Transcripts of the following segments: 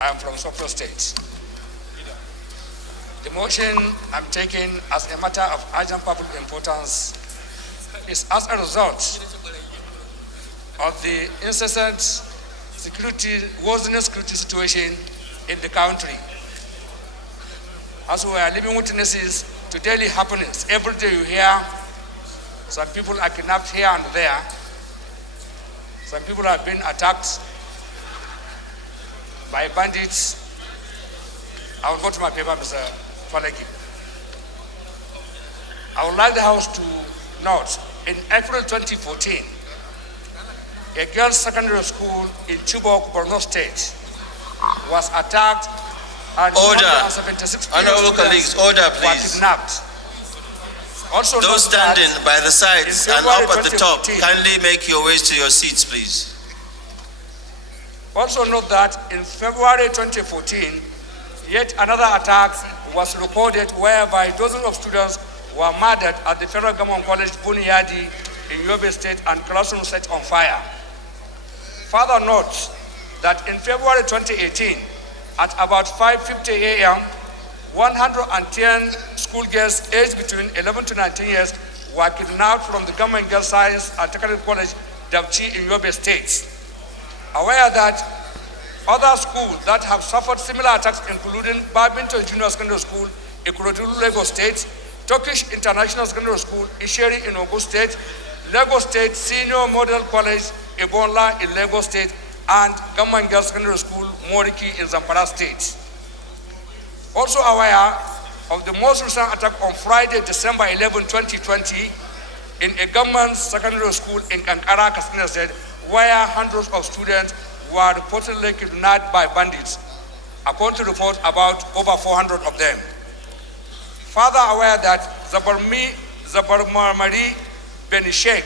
I am from Sokoto State. The motion I'm taking as a matter of urgent public importance is as a result of the incessant worsening security situation in the country. As we are living witnesses to daily happenings, every day you hear some people are kidnapped here and there, some people have been attacked by bandits. I will go to my paper, Mr. Faleki. I would like the House to note, in April 2014, a girls' secondary school in Chibok, Borno State, was attacked and 176 Honorable colleagues, order were please. kidnapped. Also, those standing by the sides and up at the top, 2014, kindly make your ways to your seats, please. Also note that in February 2014, yet another attack was reported whereby dozens of students were murdered at the Federal Government College, Buniyadi in Yobe State, and classrooms set on fire. Further note that in February 2018, at about 5:50 a.m., 110 school girls aged between 11 to 19 years were kidnapped from the Government Girls Science and Technical College, Dabchi in Yobe State. Aware that other schools that have suffered similar attacks, including Babinto Junior Secondary School, Ikorodu, Lagos State, Turkish International Secondary School, Isheri in Ogun State, Lagos State Senior Model College, Ebonla in Lagos State, and Government Girls Secondary School, Moriki in Zamfara State. Also aware of the most recent attack on Friday, December 11, 2020, in a government secondary school in Kankara, Katsina State, where hundreds of students were reportedly kidnapped by bandits. According to reports, about over 400 of them. Further aware that Zabarmari, Benishek,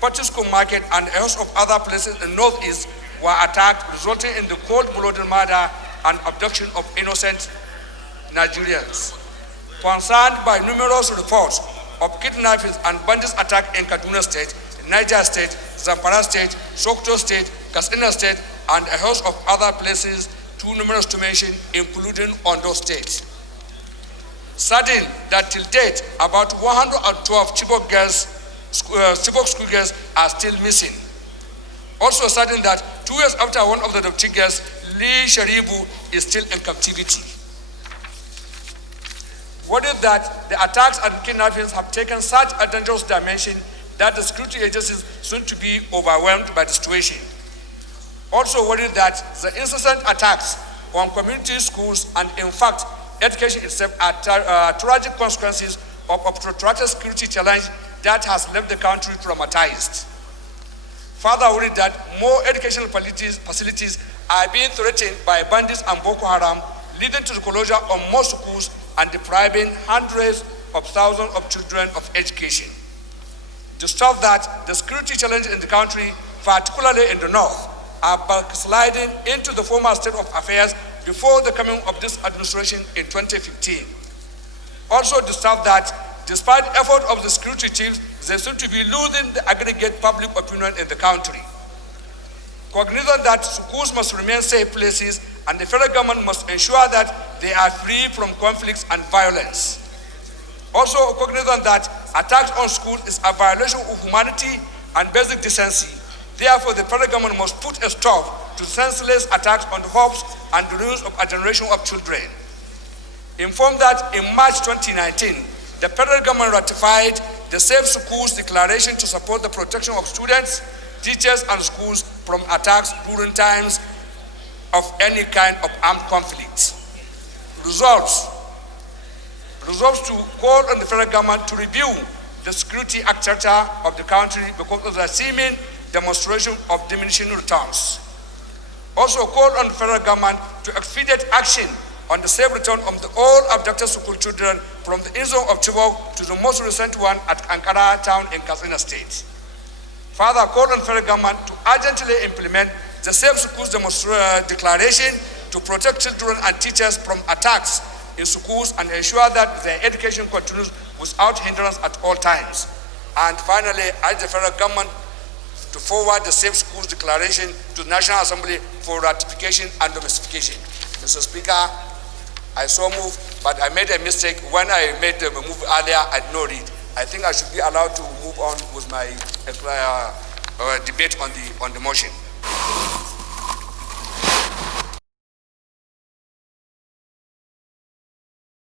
Patisco Market, and a host of other places in the northeast were attacked, resulting in the cold-blooded murder and abduction of innocent Nigerians. Concerned by numerous reports of kidnappings and bandits attack in Kaduna State, Niger State, Zamfara State, Sokoto State, Katsina State, and a host of other places too numerous to mention, including Ondo State. Certain that till date, about 112 Chibok school girls are still missing. Also certain that 2 years after one of the adopted girls, Lee Sharibu, is still in captivity. What is that the attacks and kidnappings have taken such a dangerous dimension that the security agencies seem to be overwhelmed by the situation. Also worried that the incessant attacks on community schools and, in fact, education itself are tragic consequences of a protracted security challenge that has left the country traumatized. Further worried that more educational facilities are being threatened by bandits and Boko Haram, leading to the closure of most schools and depriving hundreds of thousands of children of education. To stop that, the security challenges in the country, particularly in the north, are backsliding into the former state of affairs before the coming of this administration in 2015. Also to stop that, despite effort of the security chiefs, they seem to be losing the aggregate public opinion in the country. Cognizant that schools must remain safe places and the federal government must ensure that they are free from conflicts and violence. Also cognizant that attacks on schools is a violation of humanity and basic decency. Therefore, the federal government must put a stop to senseless attacks on the hopes and dreams of a generation of children. Informed that in March 2019, the federal government ratified the Safe Schools Declaration to support the protection of students, teachers, and schools from attacks during times of any kind of armed conflict. Resolves to call on the federal government to review the security architecture of the country because of the seeming demonstration of diminishing returns. Also call on the federal government to expedite action on the safe return of all abducted school children from the in-zone of Chibok to the most recent one at Ankara town in Katsina State. Further call on the federal government to urgently implement the Safe Schools Declaration to protect children and teachers from attacks in schools and ensure that their education continues without hindrance at all times. And finally, urge the federal government to forward the Safe Schools Declaration to the National Assembly for ratification and domestication. Mr. Speaker, I so move, but I made a mistake. When I made the move earlier, I did not read. I think I should be allowed to move on with my debate on the motion.